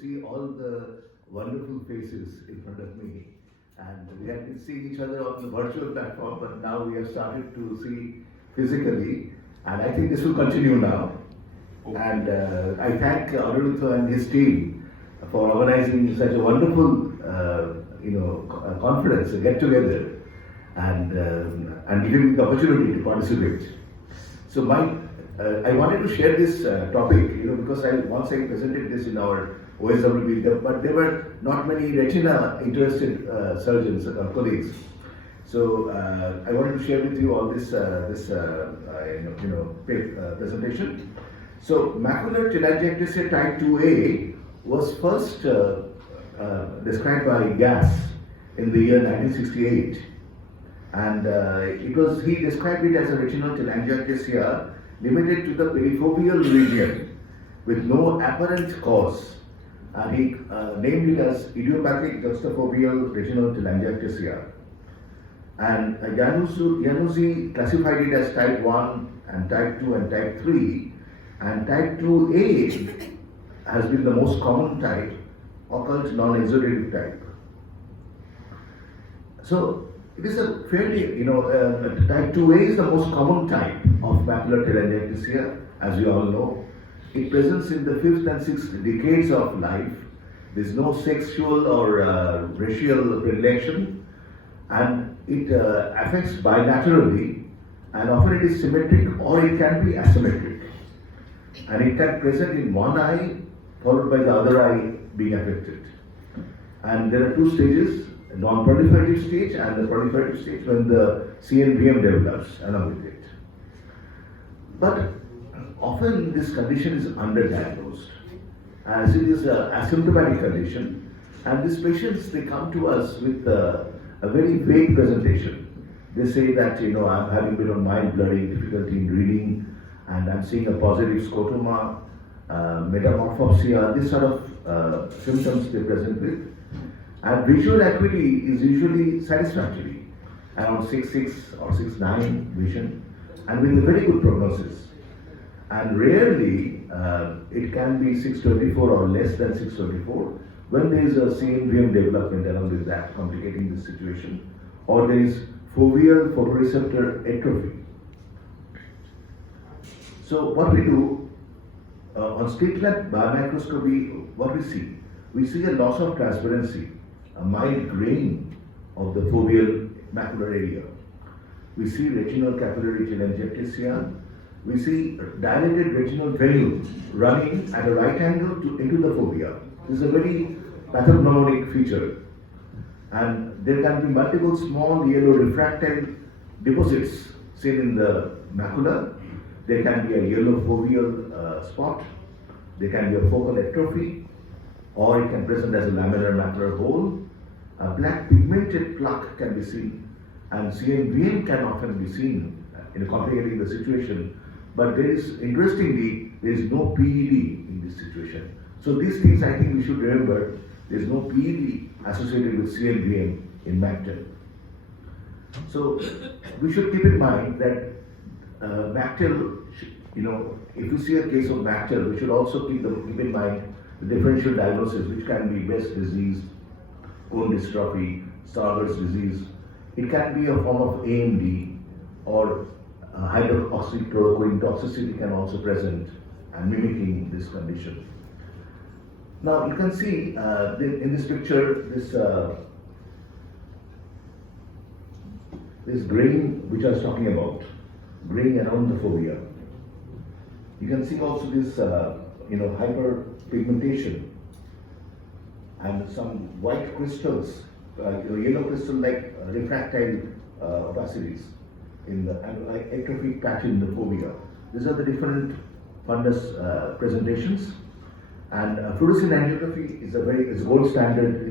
see all the wonderful faces in front of me. And we have been seeing each other on the virtual platform, but now we have started to see physically. And I think this will continue now. And I thank Aniruddha and his team for organizing such a wonderful, conference, a get-together, and giving me the opportunity to participate. So I wanted to share this topic, because once I presented this in our OSWB, but there were not many retina interested surgeons or colleagues. So I wanted to share with you all this presentation. So macular telangiectasia type 2A was first described by Gass in the year 1968, and he described it as a retinal telangiectasia limited to the perifoveal region with no apparent cause, and he named it as idiopathic juxtafoveal retinal telangiectasia. And Januzzi classified it as type 1 and type 2 and type 3, and type 2A has been the most common type, occult non-exudative type. So it is a fairly, type 2A is the most common type of macular telangiectasia, as we all know. It presents in the 5th and 6th decades of life. There is no sexual or racial predilection, and it affects bilaterally, and often it is symmetric or it can be asymmetric. And it can present in one eye, followed by the other eye being affected. And there are two stages, a non-proliferative stage and the proliferative stage when the CNVM develops along with it. But often this condition is underdiagnosed, as it is an asymptomatic condition, and these patients, they come to us with a very vague presentation. They say that, I'm having a bit of mild blurring, difficulty in reading, and I'm seeing a positive scotoma, metamorphopsia, this sort of symptoms they present with. And visual acuity is usually satisfactory, around 6.6 or 6.9 vision, and with a very good prognosis. And rarely it can be 6.24 or less than 6.24 when there is a CNVM development along with that complicating the situation, or there is foveal photoreceptor atrophy. So what we do on slit lamp biomicroscopy, what we see a loss of transparency, a mild graying of the foveal macular area. We see retinal capillary telangiectasia. We see dilated retinal venule running at a right angle into the fovea. This is a very pathognomonic feature. And there can be multiple small yellow refractile deposits seen in the macula. There can be a yellow foveal spot. There can be a focal atrophy, or it can present as a laminar macular hole. A black pigmented plaque can be seen, and CNVM can often be seen in complicating the situation. But interestingly, there is no PED in this situation. So these things I think we should remember. There is no PED associated with CNVM in MACTEL. So we should keep in mind that MACTEL, if you see a case of MACTEL, we should also keep in mind the differential diagnosis, which can be Best disease, cone dystrophy, Stargardt's disease. It can be a form of AMD, or hydroxychloroquine toxicity can also present and mimicking this condition. Now you can see in this picture this graying which I was talking about, graying around the fovea. You can see also this hyperpigmentation and some white crystals, yellow crystal like refractile opacities in the atrophic patch in the fovea. These are the different fundus presentations. And fluorescein angiography is gold standard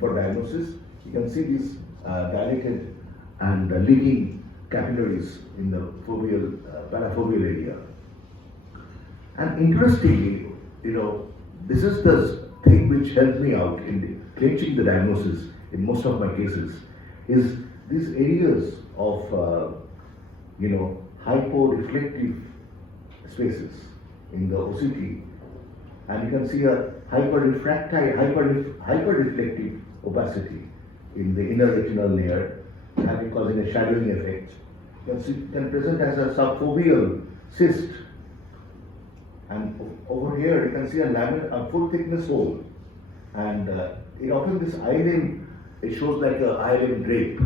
for diagnosis. You can see these dilated and leaking capillaries in the foveal, parafoveal area. And interestingly, this is the thing which helped me out in clinching the diagnosis in most of my cases, is these areas of hyporeflective spaces in the OCT, and you can see a hyperreflective opacity in the inner retinal layer, causing a shadowing effect. Can present as a subfoveal cyst, and over here you can see a full thickness hole, and it often this eyelid, it shows like a eyelid drape,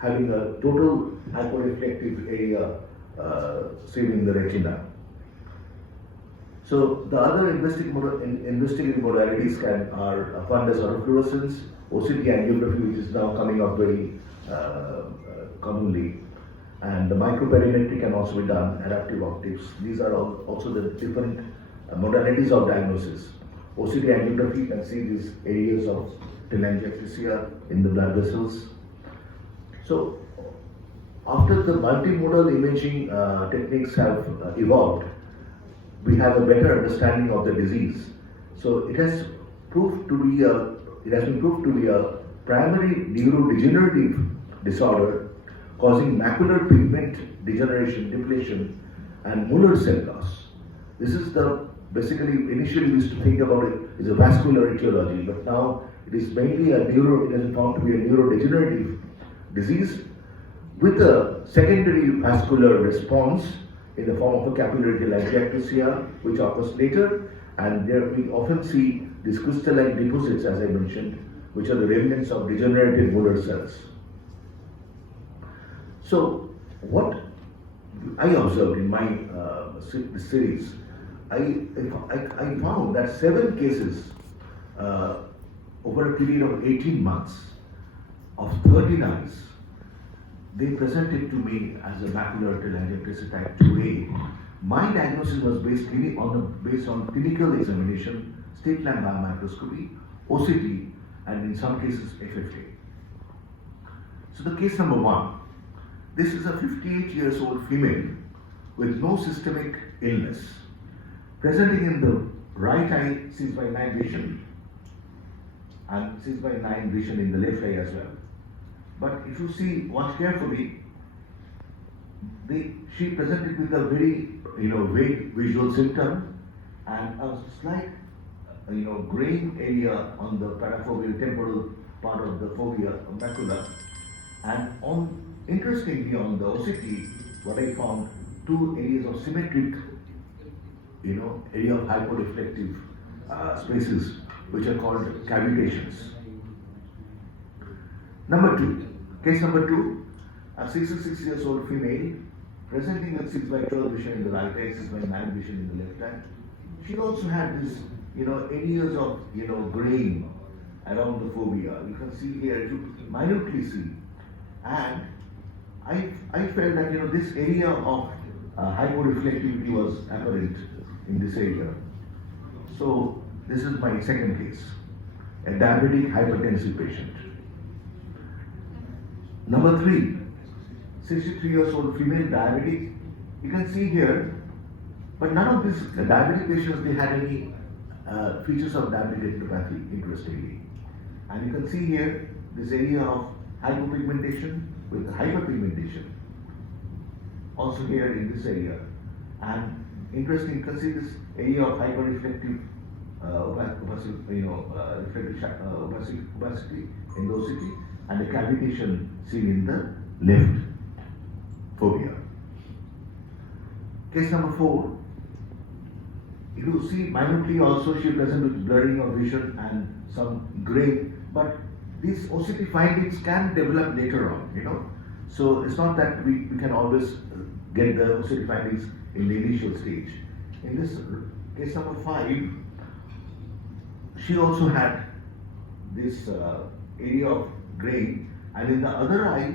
having a total hyperreflective area seen in the retina. So the other investigative modalities are fundus autofluorescence, OCT angiography, which is now coming up very commonly, and the microperimetry can also be done, adaptive optics. These are also the different modalities of diagnosis. OCT angiography, you can see these areas of telangiectasia in the blood vessels. So after the multimodal imaging techniques have evolved, we have a better understanding of the disease. So it has been proved to be a primary neurodegenerative disorder causing macular pigment degeneration, depletion, and Muller cell loss. This is basically initially we used to think about it as a vascular etiology, but now it is mainly it has been found to be a neurodegenerative disease with a secondary vascular response in the form of a capillary telangiectasia, which occurs later, and there we often see these crystalline deposits, as I mentioned, which are the remnants of degenerative Muller cells. So, what I observed in my series, I found that 7 cases over a period of 18 months of 13 eyes, they presented to me as a macular telangiectasia type 2A. My diagnosis was based on clinical examination, state lamp biomicroscopy, OCT, and in some cases FFA. So the case number 1, this is a 58 years old female with no systemic illness, presenting in the right eye, sees by night vision, and sees by night vision in the left eye as well. But if you watch carefully, she presented with a very vague visual symptom and a slight graying area on the parafoveal temporal part of the fovea of macula. And interestingly on the OCT, what I found 2 areas of symmetric area of hyporeflective spaces, which are called cavitations. Number 2, case number 2, a 66 years old female presenting with 6/12 vision in the right eye, 6/9 vision in the left eye. She also had this, areas of, graying around the fovea. You can see here, you minutely see. And I felt that, this area of hyporeflectivity was apparent in this area. So this is my second case, a diabetic hypertensive patient. Number 3, 63 years old female diabetic. You can see here, but none of these diabetic patients, they had any features of diabetic retinopathy, interestingly. And you can see here, this area of hypopigmentation with hyperpigmentation. Also here in this area. And interesting, you can see this area of hyperreflective opacity in the OCT, and the cavitation seen in the left fovea. Case number 4, you see minutely also she present with blurring of vision and some gray, but these OCT findings can develop later on, So it's not that we can always get the OCT findings in the initial stage. In this case number 5, she also had this area of gray, and in the other eye,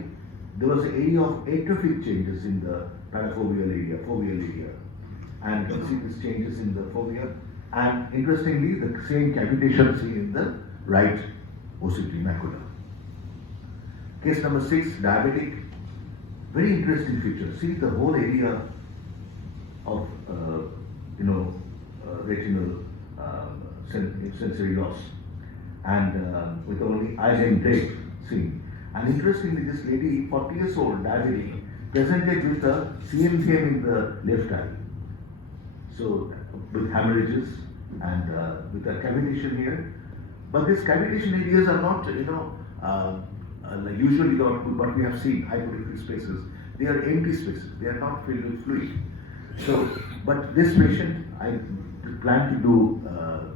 there was an area of atrophic changes in the parafoveal area, foveal area. And you can see these changes in the fovea. And interestingly, the same cavitation seen in the right OCT macula. Case number 6, diabetic. Very interesting feature. See the whole area of retinal sensory loss, and with only eyelid drape seen. And interestingly, this lady, 40 years old, diabetic, presented with a CMVM in the left eye. So with hemorrhages and with a cavitation here. But these cavitation areas are not, like usually what we have seen, hypocritical spaces. They are empty spaces. They are not filled with fluid. So, but this patient, I planned to do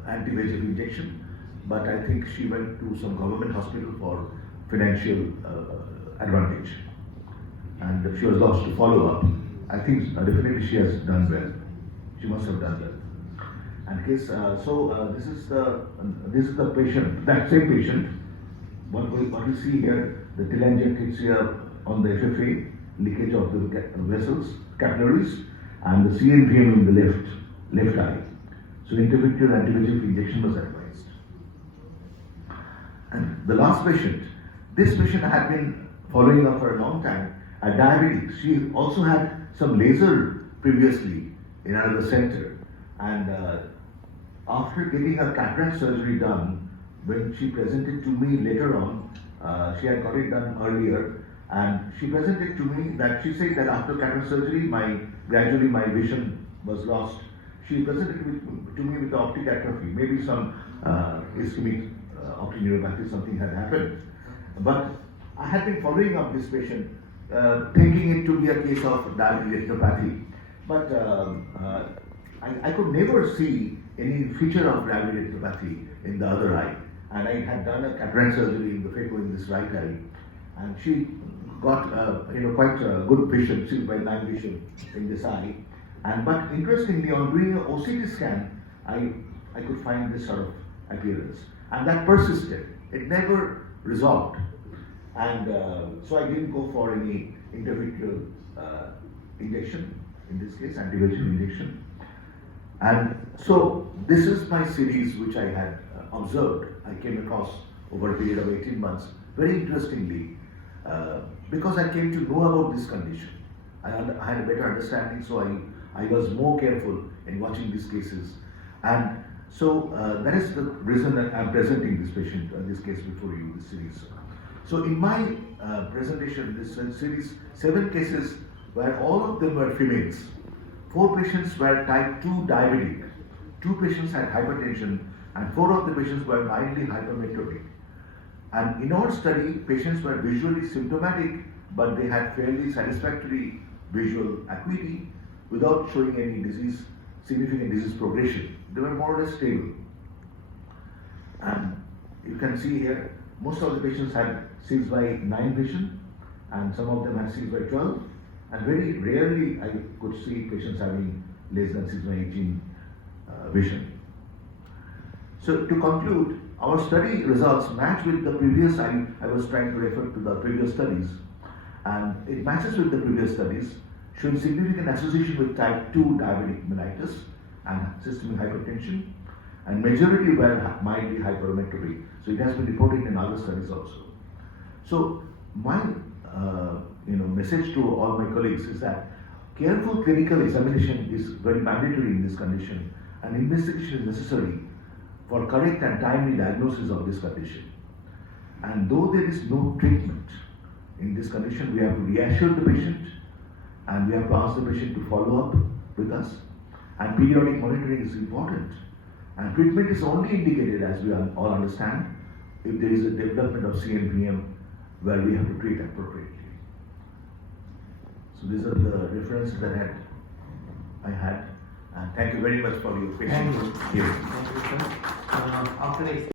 anti-VEGF injection, but I think she went to some government hospital for financial advantage, and she was lost to follow up. I think definitely she has done well. She must have done well. And case, this is the patient, that same patient. What you see here, the telangiectasia on the FFA, leakage of the vessels, capillaries, and the CNVM in the left eye. So intravitreal anti-VEGF injection was advised. And the last patient, this patient had been following up for a long time, a diabetic. She also had some laser previously in another center, and after getting a cataract surgery done, when she presented to me later on, she had got it done earlier, and she presented to me that she said that after cataract surgery, gradually my vision was lost. She presented to me with the optic atrophy, maybe some ischemic optic neuropathy, something had happened. But I had been following up this patient, thinking it to be a case of diabetic retinopathy. But I could never see any feature of diabetic retinopathy in the other eye. And I had done a cataract surgery in the phaco in this right eye, and she got quite good vision, 6/9 vision in this eye. But interestingly, on doing an OCT scan, I could find this sort of appearance, and that persisted. It never resolved, and so I didn't go for any intravitreal injection. In this case, anti-VEGF injection. And so this is my series which I had observed. I came across over a period of 18 months, very interestingly, because I came to know about this condition. I had a better understanding, so I was more careful in watching these cases. And so that is the reason that I'm presenting this patient, this case before you, this series. So in my presentation, this series, 7 cases where all of them were females. 4 patients were type 2 diabetic, 2 patients had hypertension, and 4 of the patients were mildly hypermetropic. And in our study, patients were visually symptomatic, but they had fairly satisfactory visual acuity without showing any significant disease progression. They were more or less stable. And you can see here, most of the patients had 6/9 vision, and some of them had 6/12. And very rarely I could see patients having less than 6/18 vision. So to conclude, our study results match with the previous, I was trying to refer to the previous studies, and it matches with the previous studies, showing significant association with type 2 diabetic mellitus and systemic hypertension, and majority were mildly hypermetropic. So it has been reported in other studies also. So my message to all my colleagues is that careful clinical examination is very mandatory in this condition, and investigation is necessary for correct and timely diagnosis of this condition. And though there is no treatment in this condition, we have to reassure the patient, and we have to ask the patient to follow up with us, and periodic monitoring is important. And treatment is only indicated, as we all understand, if there is a development of CNVM where we have to treat appropriately. So these are the references that I had, and thank you very much for your patience. Thank you. Thank you, sir. After the